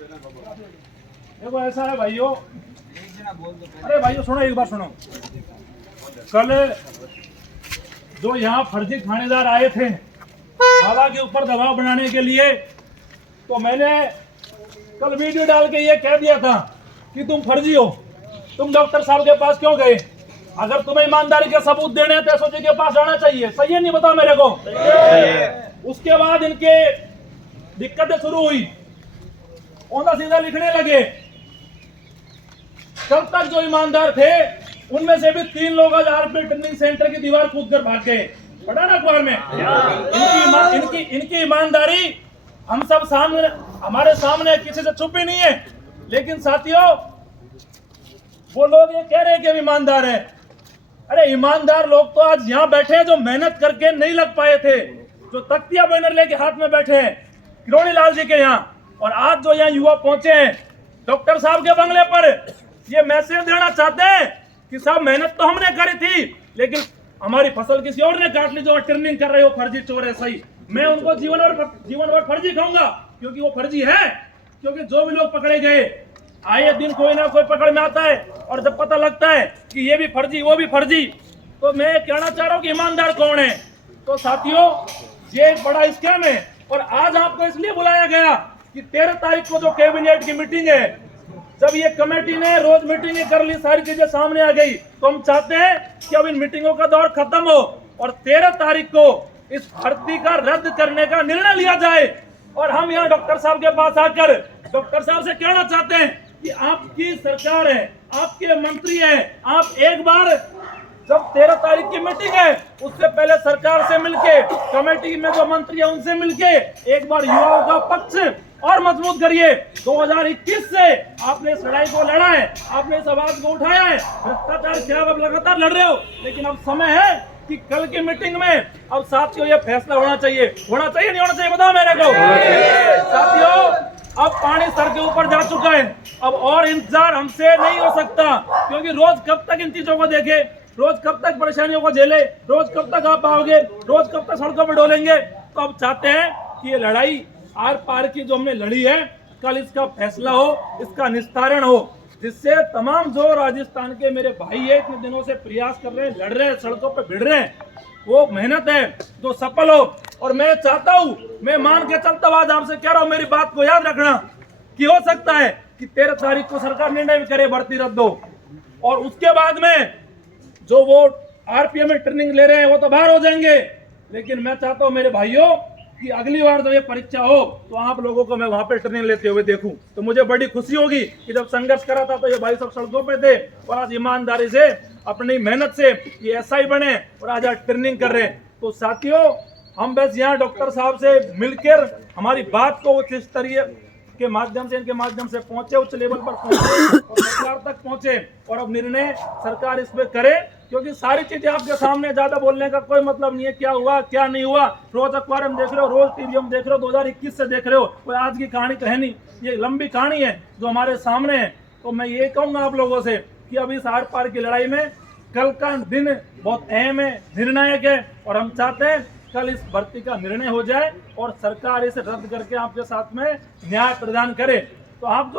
देखो ऐसा है भाइयों, अरे भाइयों सुनो, एक बार सुनो। कल जो यहाँ फर्जी थानेदार आए थे बाबा के ऊपर दबाव बनाने के लिए, तो मैंने कल वीडियो डाल के ये कह दिया था कि तुम फर्जी हो, तुम डॉक्टर साहब के पास क्यों गए? अगर तुम्हें ईमानदारी के सबूत देने हैं तो एसओजी के पास जाना चाहिए। सही है नहीं बताओ मेरे को? उसके बाद इनके दिक्कतें शुरू हुई, औंधा सीधा लिखने लगे। कल तक जो ईमानदार थे उनमें से भी 3 लोग आज आरपी ट्रेनिंग सेंटर की दीवार कूद कर भाग गए। पढ़ा ना अखबार में? इनकी ईमानदारी हम सब सामने, हमारे सामने, किसी से छुपी नहीं है। लेकिन साथियों, वो लोग ये कह रहे हैं कि ईमानदार है। अरे ईमानदार लोग तो आज यहाँ बैठे हैं जो मेहनत करके नहीं लग पाए थे, जो तख्तिया बैनर लेके हाथ में बैठे हैं किरोड़ी लाल जी के यहाँ। और आज जो यहाँ युवा पहुंचे हैं डॉक्टर साहब के बंगले पर, ये मैसेज देना चाहते हैं कि साहब मेहनत तो हमने करी थी, लेकिन हमारी फसल किसी और ने काट ली। जो ट्रेनिंग कर रहे हो फर्जी चोर है। सही, मैं उनको जीवन भर फर्जी खाऊंगा, क्योंकि वो फर्जी है। क्योंकि जो भी लोग पकड़े गए, आए दिन कोई ना कोई पकड़ में आता है, और जब पता लगता है कि ये भी फर्जी वो भी फर्जी, तो मैं कहना चाह रहा हूँ कि ईमानदार कौन है? तो साथियों, ये एक बड़ा स्कैम है। और आज आपको इसलिए बुलाया गया कि 13 तारीख को जो कैबिनेट की मीटिंग है, जब ये कमेटी ने रोज मीटिंगें कर ली, सारी चीजें सामने आ गई, तो हम चाहते हैं कि अब इन मीटिंगों का दौर खत्म हो और 13 तारीख को इस भर्ती का रद्द करने का निर्णय लिया जाए। और हम यहाँ डॉक्टर साहब के पास आकर डॉक्टर साहब से कहना चाहते हैं कि आपकी सरकार है, आपके मंत्री हैं, आप एक बार जब 13 तारीख की मीटिंग है उससे पहले सरकार से मिलके, कमेटी में जो मंत्री है उनसे मिलके एक बार युवाओं का पक्ष और मजबूत करिए। 2021 से आपने इस लड़ाई को लड़ा है, आपने इस आवाज को उठाया है, भ्रष्टाचार के खिलाफ अब लगातार लड़ रहे हो, लेकिन अब समय है कि कल की मीटिंग में अब साथियों ये फैसला होना चाहिए नहीं होना चाहिए? बताओ मेरे को साथियों। अब पानी सर के ऊपर जा चुका है, अब और इंतजार हमसे नहीं हो सकता, क्योंकि रोज कब तक इन चीजों को देखे, रोज कब तक परेशानियों को झेले, रोज कब तक आप आओगे, रोज कब तक सड़कों पर डोलेंगे? तो अब चाहते हैं कि ये लड़ाई आर पार की जो हमने लड़ी है, कल इसका फैसला हो, इसका निस्तारण हो, जिससे तमाम जो राजस्थान के मेरे भाई है, इतने दिनों से प्रयास कर रहे हैं, लड़ रहे हैं, सड़कों पर भिड़ रहे हैं, वो मेहनत है जो सफल हो। और मैं चाहता हूं, मैं मान के चलता हूं, आज आपसे कह रहा हूं, मेरी बात को याद रखना कि हो सकता है कि 13 तारीख को सरकार निर्णय भी करे भर्ती रद्द हो, और उसके बाद में जो वो आरपीएफ में ट्रेनिंग ले रहे हैं वो तो बाहर हो जाएंगे। लेकिन मैं चाहता हूं मेरे भाइयों कि अगली बार जब ये परीक्षा हो तो आप लोगों को मैं वहां पे ट्रेनिंग लेते हुए देखूं, तो मुझे बड़ी खुशी होगी कि जब संघर्ष करा था तो ये भाई सब सड़कों पे थे, और आज ईमानदारी से अपनी मेहनत से ये एसआई बने और आज ट्रेनिंग कर रहे हैं। तो साथियों, हम बस यहाँ डॉक्टर साहब से मिलकर हमारी बात को उच्च स्तरीय के माध्यम से, इनके माध्यम से पहुंचे, उच्च लेवल पर पहुंचे और सरकार तक पहुंचे, और अब निर्णय सरकार इस पे करे, क्योंकि सारी चीजें आपके सामने, ज्यादा बोलने का कोई मतलब नहीं है। क्या हुआ क्या नहीं हुआ, रोज अखबार में देख रहे हो, रोज टीवी में देख रहे हो, 2021 से देख रहे हो, कोई आज की कहानी तो है नहीं, ये लंबी कहानी है जो हमारे सामने है। तो मैं ये कहूंगा आप लोगों से कि अब इस आर पार की लड़ाई में कल का दिन बहुत अहम है, निर्णायक है, और हम चाहते हैं कल इस भर्ती का निर्णय हो जाए और सरकार इसे रद्द करके आपके साथ में न्याय प्रदान करे। तो आप